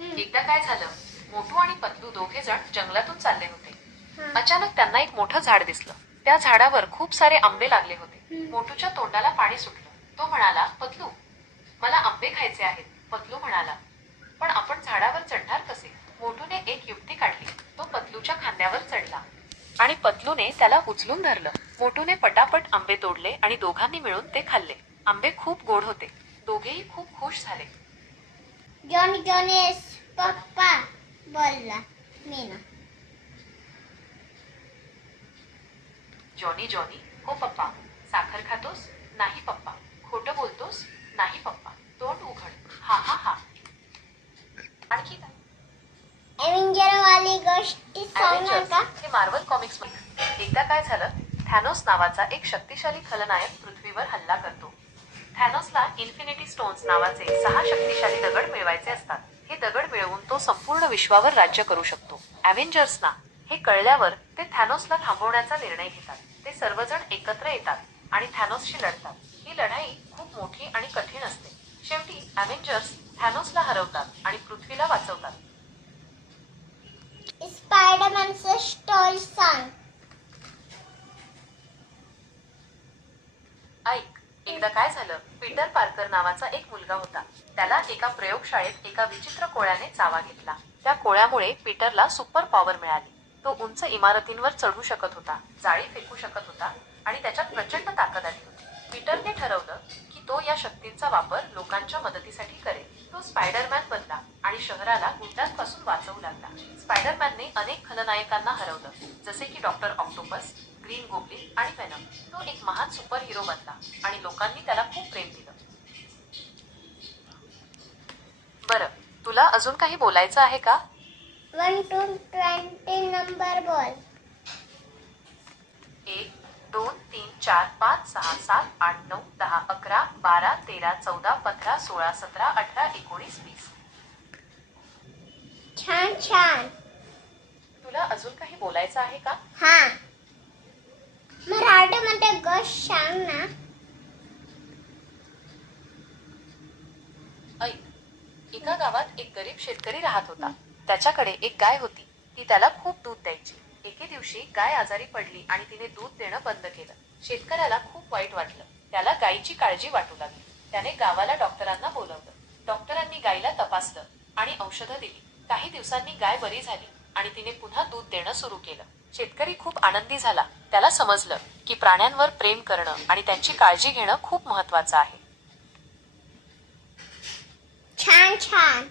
काय झालं मोटू आणि पतलू दोघे जण जंगलातून चालले होते. अचानक त्यांना एक मोठं झाड दिसलं. त्या झाडावर खूप सारे आंबे लागले होते. मोटूच्या तोंडाला पाणी सुटलं. तो म्हणाला पतलू मला आंबे खायचे आहेत. पतलू म्हणाला पण आपण झाडावर चढणार कसे? मोटूने एक युक्ती काढली. तो पतलूच्या खांद्यावर चढला आणि पतलूने त्याला उचलून धरलं. मोटूने पटापट आंबे तोडले आणि दोघांनी मिळून ते खाल्ले. आंबे खूप गोड होते. दोघेही खूप खुश झाले. जॉनी जॉनी पप्पा बोलला मीना जॉनी जॉनी हो पप्पा साखर खातोस? नाही पप्पा. खोटं बोलतोस? नाही पप्पा. तोंड उघड. हा हा हा. आणखी काय? एव्हेंजर वाली गोष्टी सांगणार का? हे मार्वल कॉमिक्समध्ये. एकदा काय झालं? थॅनोस नावाचा एक शक्तिशाली खलनायक पृथ्वीवर हल्ला करतो. थॅनोसला इन्फिनिटी स्टोन्स नावाचे सहा शक्तिशाली दगड मिळवायचे असतात. हे दगड मिळवून तो संपूर्ण विश्वावर राज्य करू शकतो. अव्हेंजर्सना हे कळल्यावर ते थॅनोसला थांबवण्याचा निर्णय घेतात. ते सर्वजण एकत्र येतात आणि थॅनोसशी लढतात. ही लढाई खूप मोठी आणि कठीण असते. शेवटी अव्हेंजर्स थॅनोसला हरवतात आणि पृथ्वीला वाचवतात. एकदा काय झालं? पीटर पार्कर नावाचा एक मुलगा होता. त्याला एका प्रयोगशाळेत एका विचित्र कोळ्याने चावा घेतला. त्या कोळ्यामुळे पीटरला सुपर पॉवर मिळाली. तो उंच इमारतींवर चढू शकत होता जाळी फेकू शकत होता आणि त्याच्यात प्रचंड ताकद आली होती. पीटरने ठरवलं की तो या शक्तींचा वापर लोकांच्या मदतीसाठी करेल. तो स्पायडरमॅन बनला आणि शहराला गुंडांपासून वाचवू लागला. स्पायडरमॅनने अनेक खलनायकांना हरवलं जसे की डॉक्टर ऑक्टोपस ग्रीन गोब्लिन आणि वेनम तो एक महान सुपर हिरो बनला आणि लोकांनी त्याला खूप प्रेम दिलं. बरं तुला अजून काही बोलायचं आहे का? One two twenty number ball. एक दोन तीन चार पाच सहा सात आठ नऊ दहा अकरा बारा तेरा चौदा पंधरा सोळा सतरा अठरा एकोणीस वीस. छान छान. तुला अजून काही बोलायचं आहे का? हा. मराठीमध्ये ग सांग ना एका गावात एक गरीब शेतकरी राहत होता. त्याच्याकडे एक गाय होती. ती त्याला खूप दूध द्यायची. एके दिवशी गाय आजारी पडली आणि तिने दूध देणं बंद केलं. शेतकऱ्याला खूप वाईट वाटलं. त्याला गायीची काळजी वाटू लागली. त्याने गावाला डॉक्टरांना बोलवलं. डॉक्टरांनी गायीला तपासलं आणि औषधं दिली. काही दिवसांनी गाय बरी झाली आणि तिने पुन्हा दूध देणं सुरू केलं. शेतकरी खूप आनंदी झाला. त्याला समजलं की प्राण्यांवर प्रेम करणं आणि त्यांची काळजी घेणं खूप महत्वाचं आहे. छान छान.